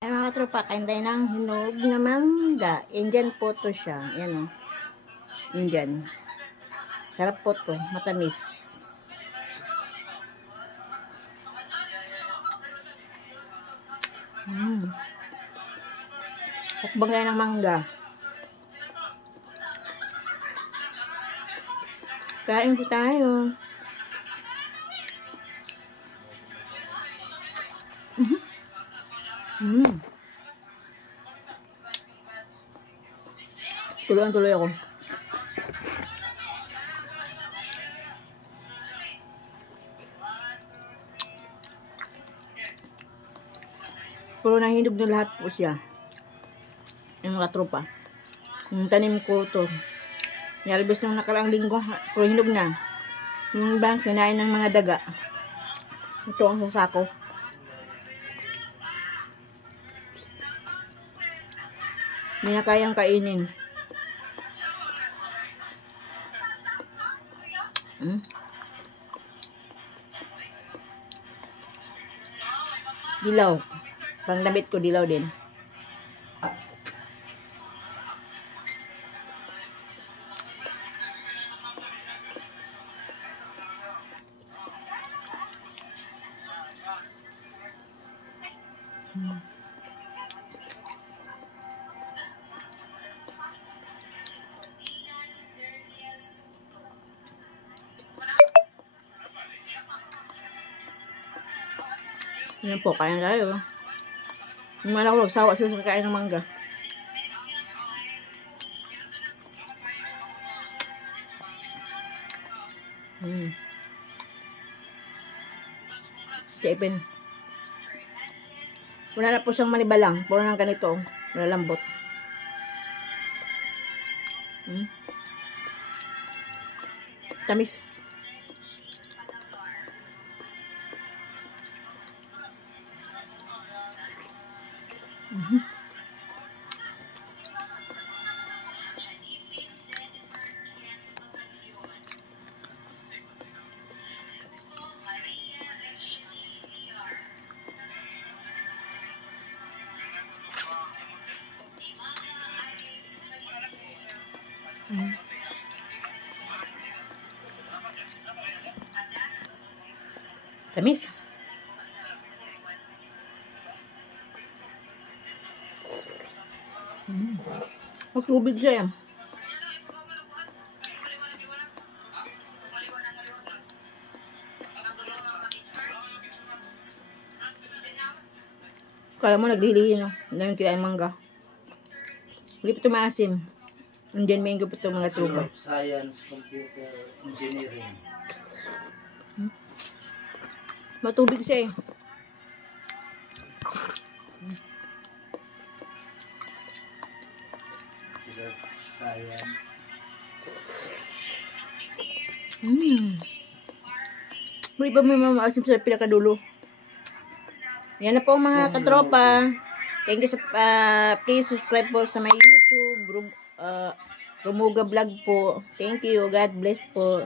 Ay mga katropa, kain tayo ng hinog na mangga. Indian po to siya. Yan o. Indian. Sarap po to. Matamis. Hukbang tayo ng mangga. Kain po tayo. Tuloy ako. Puro na hinog na lahat po siya. Yung mga tropa. Yung tanim ko to. Nalabas nung nakaraang linggo. Puro hinog na. Yung bang kinain ng mga daga. Ito ang sasako. Hindi na kayang kainin. Dilaw. Pang damit ko dilaw din. Yan po, kaya tayo. Yung malaki ko, magsawa sila sa kain ng mangga. Kaipin. Wala na po siyang manibalang. Puro ng ganito. Malalambot. Tamis. Tamis. Mas tubig siya yan. Kala mo nagdilihin, no? Ang daming kinain mangga. Hindi pa ito maasim. Indian mango pa ito mga tropa. Science, computer, engineering. Matubig siya eh. Science. May pa may mamaasim sa pinakadulo. Yan na po mga katropa. Thank you sa please subscribe po sa my YouTube Rumuga Vlog po. Thank you. God bless po.